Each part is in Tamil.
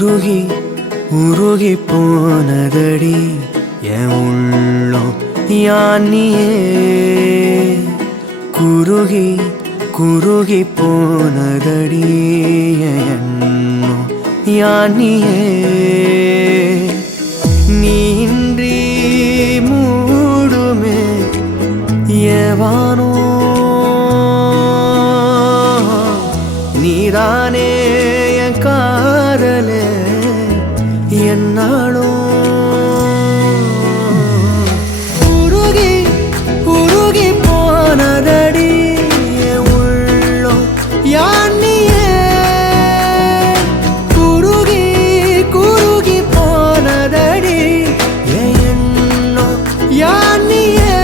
உருகி உருகி போனதடி என் உள்ளம் யானியே குருகி குருகி போனதடி என் எண்ணம் யானியே நீன்றி மூடுமே ஏவானோ நீதானே என் காதலே என்னாலும் உருகி உருகி போனதடி என் உள்ளம் யானியே குருகி குருகி போனதடி என் எண்ணம் யானியே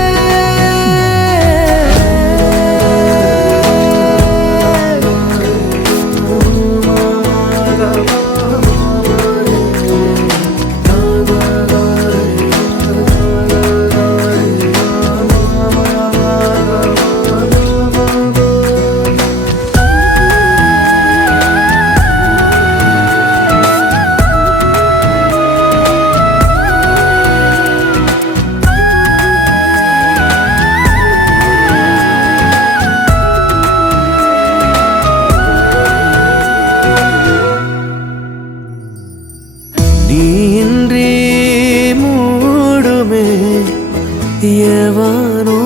நீன்றி மூடுமே ஏவானோ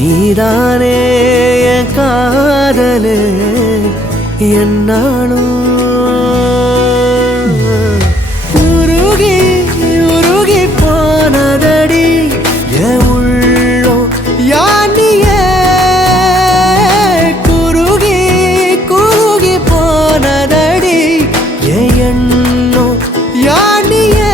நீதானே என் காதலே என்னாலும் உருகி உருகி போனதடி என் உள்ளம் யானியே குருகி குருகி போனதடி என் எண்ணம் யானியே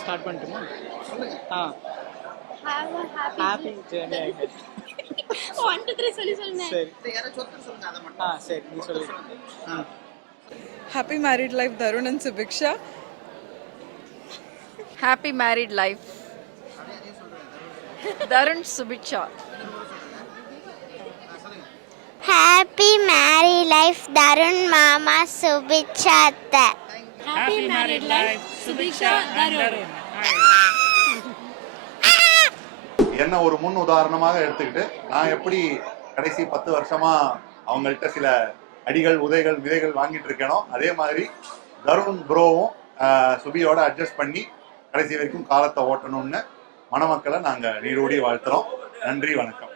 ஸ்டார்ட் பண்ணட்டுமா? Have a happy journey ahead. 1 2 3 சொல்லி சொல்லுங்க. சரி சரி நீ சொல்லு. Happy married life, Darun and Subiksha. Happy married life. Darun Subiksha. Happy married life, Darun Mama Subiksha Atta. Happy married life, Subiksha Darun. என்ன ஒரு முன் உதாரணமாக எடுத்துக்கிட்டு நான் எப்படி கடைசி 10 வருஷமா அவங்கள்ட்ட சில அடிகள் உதைகள் விதைகள் வாங்கிட்டு இருக்கேனோ அதே மாதிரி தருண் ப்ரோவும் சுபியோட அட்ஜஸ்ட் பண்ணி கடைசி வரைக்கும் காலத்தை ஓட்டணும்னு மணமக்களை நாங்கள் நீரோடி வாழ்த்துறோம். நன்றி, வணக்கம்.